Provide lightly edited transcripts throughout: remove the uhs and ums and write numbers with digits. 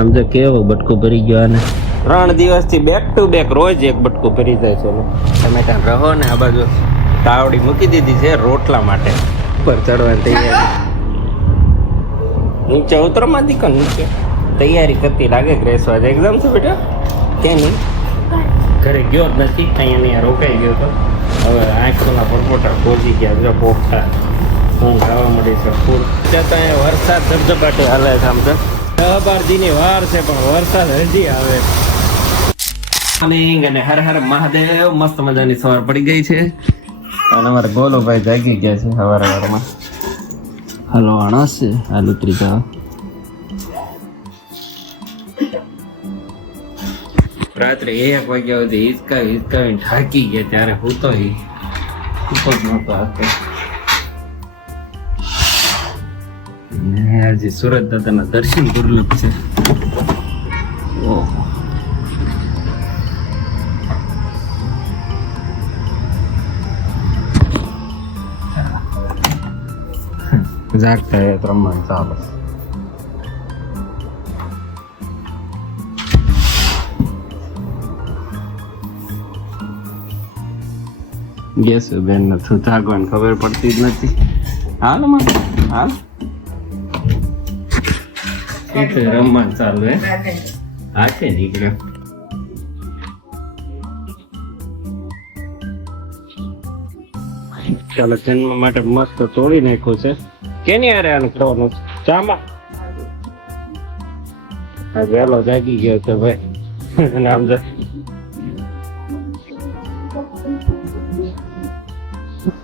આમ તો કેવો બટકું ભરી ગયો આને 3 દિવસથી બેક ટુ બેક રોજ એક બટકું ભરી જાય છે. ટમેટા રહો ને આ બાજુ તાવડી મૂકી દીધી છે રોટલા માટે. ઉપર ચડવાની તૈયારી. નીચે ઉતરો માં દીકન નીચે તૈયારી કરતી લાગે. ગ્રેસવા એક્ઝામ છે બેટા કે નહીં? ઘરે ગયો જ નથી, અહીંયા રોકાઈ ગયો તો. હવે આંખોના પરપોટા ખોજી ગયા. જો પોપટા હું ખાવા મળી છે ફૂલ. ત્યાં તો અહીંયા વરસાદ ધબધબાટે હાલે છે. આમ તો 10-12 દીની વાર છે પણ વરસાદ હજી આવે. અને હર હર મહાદેવ. મસ્ત મજાની સવાર પડી ગઈ છે અને અમારે ગોલુભાઈ જાગી ગયા છે સવારમાં. હાલો અણસ છે હાલ ઉતરી જાઓ. રાત્રે 1 વાગ્યા સુધી હિચકાવીને થાકી ગયા ત્યારે હું તો ખૂબ જ નહોતો હતો. હજી સુરત દાદાના દર્શન દુર્લભ છે. ઓહો જાગતા હે રમવાનું ચાલે. ગેસ બેન નથી જાગવાની ખબર પડતી જ નથી. હાલ માં હાલ રમવાનું ચાલુ હે. હાથે નીકળ્યો. ચાલો જન્મ માટે મસ્ત તોડી નાખ્યું છે. કેની હારે આને ખાવાનું ચામાં? આ વહેલો જાગી ગયો છે ભાઈ. અને આમ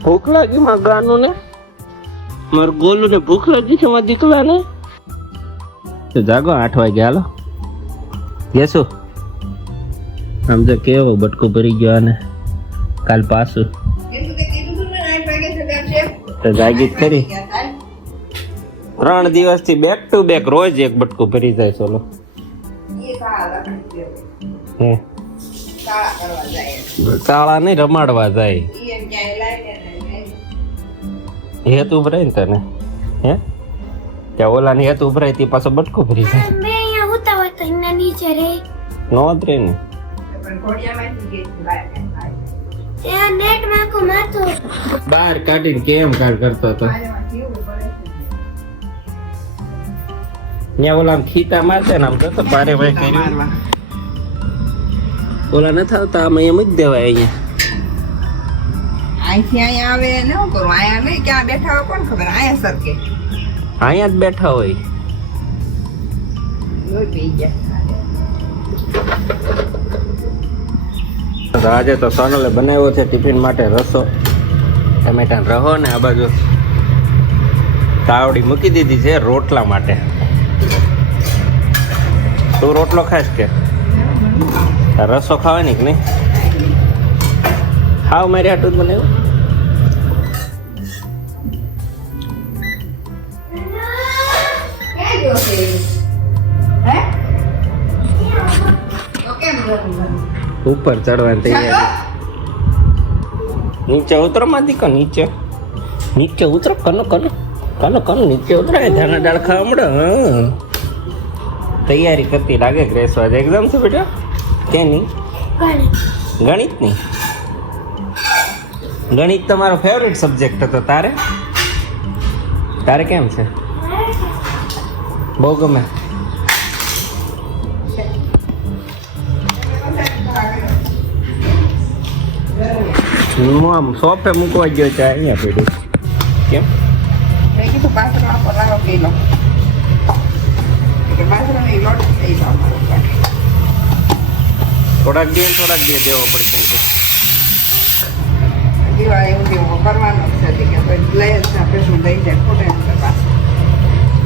ભૂખ લાગી માં ગાનું ને મારું ગોલું ને ભૂખ લાગી છે મારા દીકરા ને. તો જાગો 8 વાગે હાલો. જેસુ આમ તો કેવો બટકું ભરી ગયો આને કાલ પાછું. તો જાગી જ કરી. 3 દિવસથી બેક ટુ બેક રોજ એક બટકું ભરી જાય. ચલો તાળા નહીં રમાડવા જાય. હેત ઉભરાય ને તને હે ત્યાં ઓલા ની હેત ઉભરાય તે પાછો બટકું ભરી જાય. નો રે ને બહાર કાઢીને કેમ કાઢ કરતો હતો. ત્યાં ઓલા ખીતા મારતે ને આમ તો ભારે ભાઈ કર્યું. ઓલા નથી આવતા આમાં એમ જ દેવાય. અહીંયા અહીંથી અહીંયા આવે ને શું કરું? અહીંયા નહીં ક્યાં બેઠા હોય કોણ ખબર? અહીંયા સરકે અહીંયા જ બેઠા હોય. આજે તો સોનલે બનાવ્યો છે ટિફિન માટે રસો. ટમેટા રહો ને આ બાજુ તાવડી મૂકી દીધી છે રોટલા માટે. તું રોટલો ખાઈશ કે રસો ખાવાની કે નહીં? ખાવ મારી હાટું જ બનાવ્યું. ઉપર ચડવાની તૈયારી. નીચે ઉતરો માં દીકો નીચે ઉતરો. કનો નીચે ઉતરાય. ધાણા દાળ ખાવા મળે. હા તૈયારી કરતી લાગે. ગ્રેસવા એક્ઝામ છે બેટા કે નહીં? ગણિત ની. ગણિત તમારો ફેવરેટ સબ્જેક્ટ હતો. તારે કેમ છે? બહુ ગમે. હું આમ સોફે મૂકવા ગયો છે અહીંયા પેઢી. કેમ? થોડાક દે દેવો પડશે.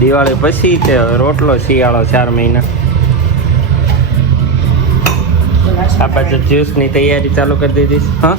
દિવાળી પછી તે રોટલો શિયાળો 4 મહિના. આ બાજુ જ્યુસ ની તૈયારી ચાલુ કરી દીધી. હા